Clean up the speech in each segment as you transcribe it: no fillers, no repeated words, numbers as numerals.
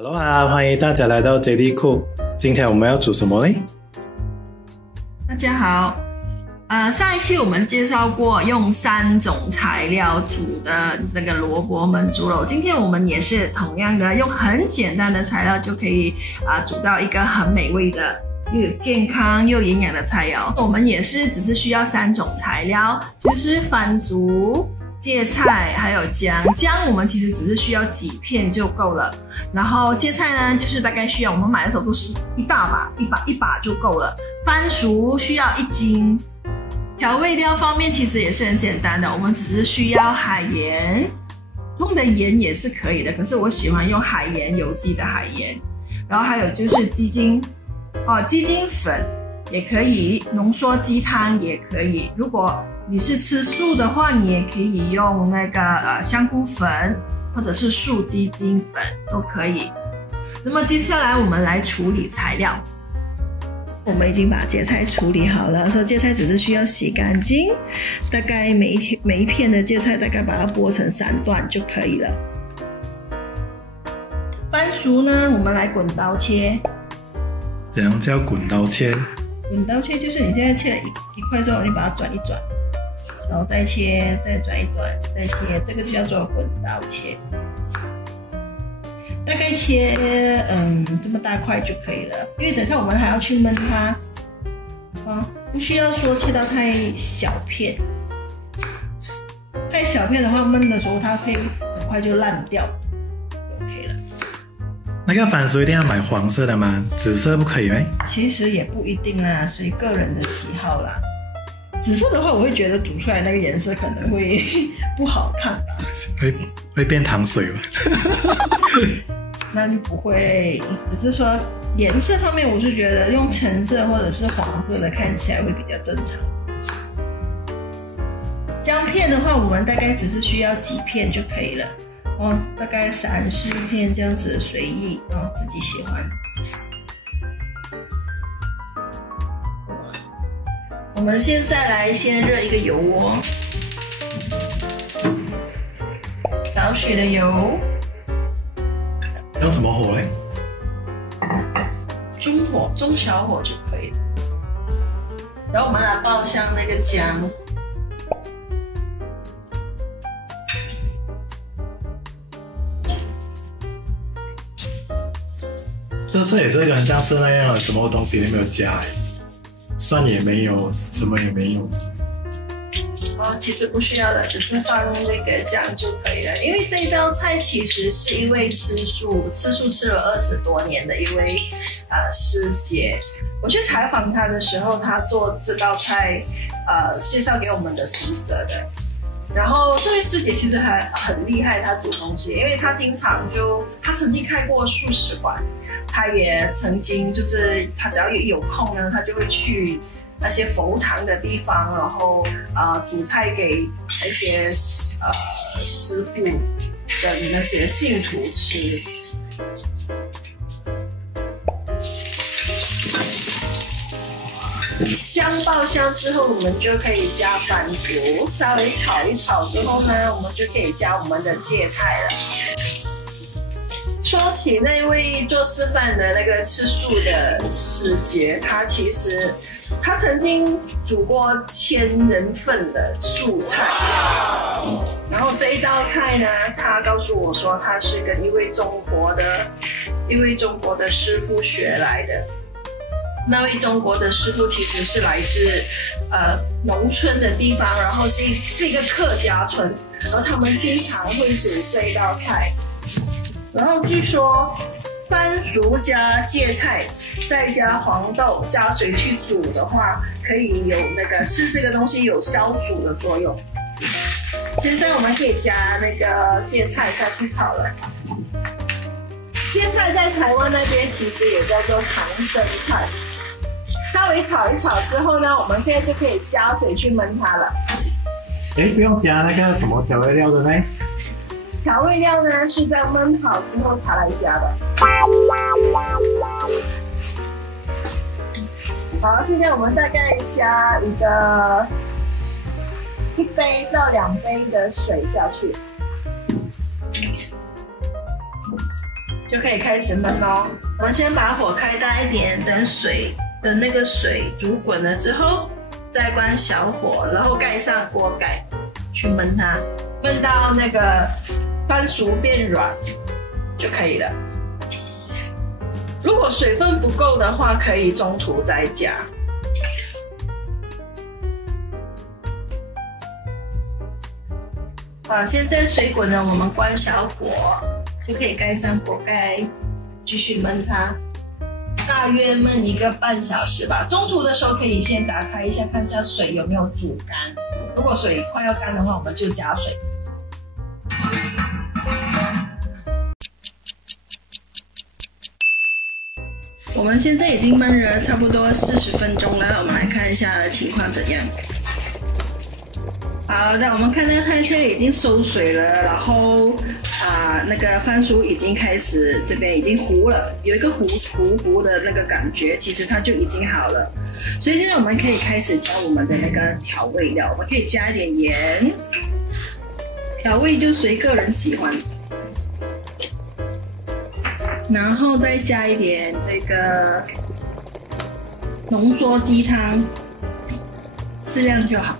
Hello 欢迎大家来到 JD Cook。今天我们要煮什么嘞？大家好，上一期我们介绍过用3种材料煮的那个萝卜焖猪肉，今天我们也是同样的，用很简单的材料就可以煮到一个很美味的又有健康又营养的菜肴。我们也是只是需要3种材料，就是番薯、芥菜还有姜。姜我们其实只是需要几片就够了，然后芥菜呢，就是大概需要我们买的时候都是一大把，一把就够了。番薯需要1斤。调味料方面其实也是很简单的，我们只是需要海盐，用的盐也是可以的，可是我喜欢用海盐，有机的海盐。然后还有就是鸡精粉也可以，浓缩鸡汤也可以。如果你是吃素的话，你也可以用那个香菇粉或者是素鸡精粉都可以。那么接下来我们来处理材料。我们已经把芥菜处理好了，所以芥菜只是需要洗干净，大概每一片的芥菜大概把它剥成3段就可以了。番薯呢，我们来滚刀切。怎样叫滚刀切？滚刀切就是你现在切了一块之后，你把它转一转，然后再切，再转一转，再切，这个叫做滚刀切。大概切这么大块就可以了，因为等下我们还要去焖它，不需要说切到太小片，太小片的话焖的时候它会很快就烂掉，就 OK 了。那个番薯一定要买黄色的吗？紫色不可以吗？其实也不一定啦，随个人的喜好啦。紫色的话，我会觉得煮出来那个颜色可能会不好看吧，会变糖水吧？那就不会，只是说颜色方面，我是觉得用橙色或者是黄色的看起来会比较正常。姜片的话，我们大概只是需要几片就可以了，大概3、4片这样子随意自己喜欢。我们现在来先热一个油锅，少许的油。用什么火嘞？中火、中小火就可以了。然后我们来爆香那个姜，这次也是很像是那样，什么东西都没有加，蒜也没有，什么也没有。其实不需要的，只是放那个姜就可以了。因为这道菜其实是一位吃素吃了20多年的一位师姐。我去采访她的时候，她做这道菜介绍给我们的读者的。然后这位师姐其实还很厉害，她煮东西，因为她她曾经开过素食馆，她也曾经就是她只要有空呢，她就会去那些佛堂的地方，然后煮菜给那些师父的那些信徒吃。姜爆香之后，我们就可以加番薯，稍微炒一炒之后呢，我们就可以加我们的芥菜了。说起那位做示范的那个吃素的师姐，她曾经煮过1000人份的素菜，然后这一道菜呢，她告诉我说，她是跟一位中国的师傅学来的。那位中国的师傅其实是来自农村的地方，然后是一个客家村，然后他们经常会煮这一道菜。然后据说番薯加芥菜再加黄豆加水去煮的话，可以有那个吃这个东西有消暑的作用。现在我们可以加那个芥菜下去炒了。芥菜在台湾那边其实也叫做长生菜。稍微炒一炒之后呢，我们现在就可以加水去焖它了。不用加那个什么调味料的呢？调味料呢是在焖好之后才来加的。好，现在我们大概加1杯到2杯的水下去。就可以开始焖咯。我们先把火开大一点，等那个水煮滚了之后，再关小火，然后盖上锅盖去焖它，焖到那个番薯变软就可以了。如果水分不够的话，可以中途再加。现在水滚了，我们关小火，就可以盖上锅盖，继续焖它，大约焖1个半小时吧。中途的时候可以先打开一下，看一下水有没有煮干。如果水快要干的话，我们就加水。我们现在已经焖了差不多40分钟了，我们来看一下情况怎样。好的，我们看到它现在已经收水了，然后那个番薯已经开始这边已经糊了，有一个糊的那个感觉，其实它就已经好了。所以现在我们可以开始加我们的那个调味料，我们可以加一点盐，调味就随个人喜欢，然后再加一点那个浓缩鸡汤，适量就好。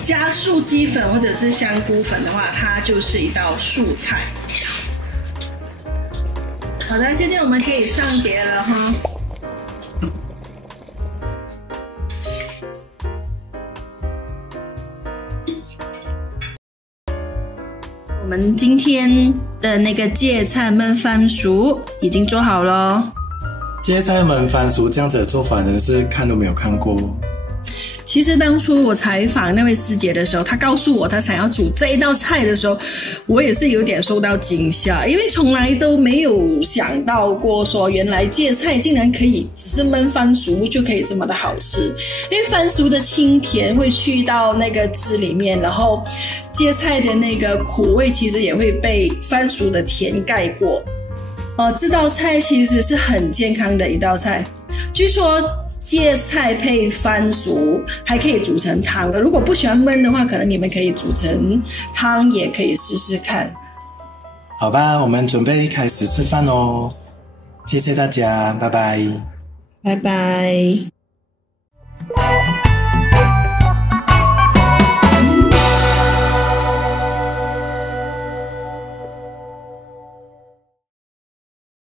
加素鸡粉或者是香菇粉的话，它就是一道素菜。好的，现在我们可以上碟了哈。我们今天的那个芥菜焖番薯已经做好了。芥菜焖番薯这样子的做法，真是看都没有看过。其实当初我采访那位师姐的时候，她告诉我她想要煮这一道菜的时候，我也是有点受到惊吓，因为从来都没有想到过说原来芥菜竟然可以只是焖番薯就可以这么的好吃。因为番薯的清甜会去到那个汁里面，然后芥菜的那个苦味其实也会被番薯的甜盖过。这道菜其实是很健康的一道菜，据说芥菜配番薯还可以煮成汤的，如果不喜欢焖的话，可能你们可以煮成汤，也可以试试看。好吧，我们准备开始吃饭哦，谢谢大家，拜拜，拜拜。